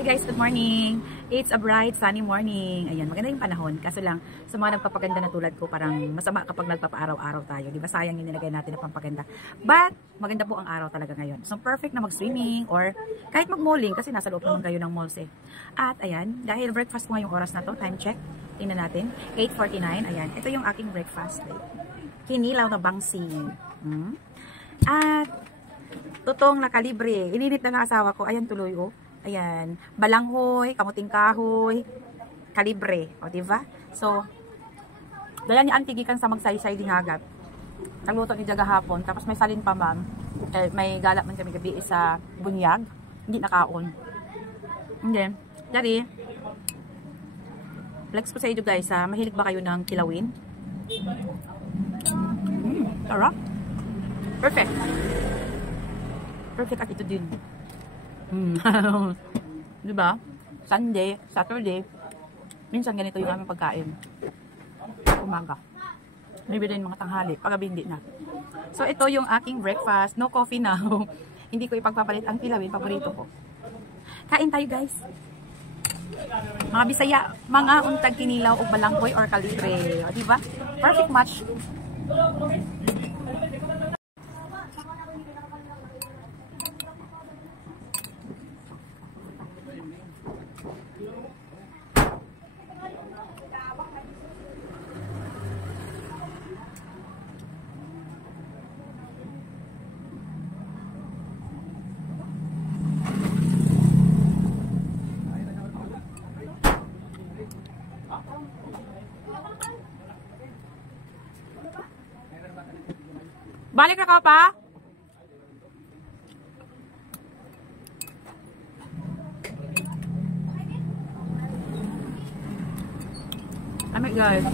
Hi guys, good morning. It's a bright sunny morning. Ayan, maganda yung panahon. Kaso lang, sa mga nagpapaganda na tulad ko, parang masama kapag nagpapaaraw-araw tayo. Di ba sayang yung nilagay natin na pampaganda. But, maganda po ang araw talaga ngayon. So, perfect na mag-swimming or kahit mag-malling kasi nasa loob naman kayo ng malls eh. At ayan, dahil breakfast mo ngayong oras na to, time check. Tingnan natin, 8:49. Ayan, ito yung aking breakfast. Kinilaw na bangsi. At, tutong na kalibre. Ininit na ng asawa ko. Ayan, tuloy oh. Ayan, balanghoy, kamuting kahoy, kalibre, o diba? So, dala ni auntie gikan sa magsaysay ding hagat. Nagluto ni Jaga hapon, tapos may salin pa ma'am. May galak man kami gabi sa bunyag, hindi nakaon. Hindi, dari, flex ko sa inyo guys ha, mahilig ba kayo ng kilawin? Sarap. Perfect. Perfect at ito din. Diba? Sunday, Saturday, minsan ganito yung aming pagkain. Umaga. Maybe din mga tanghali, paggabi hindi na. So ito yung aking breakfast. No coffee now. Hindi ko ipagpapalit ang kilawin, paborito ko. Kain tayo guys. Mga Bisaya, mga untag kinilaw o balanghoy or kalibre. O, diba? Perfect match. Balik na ka pa? Lamig guys.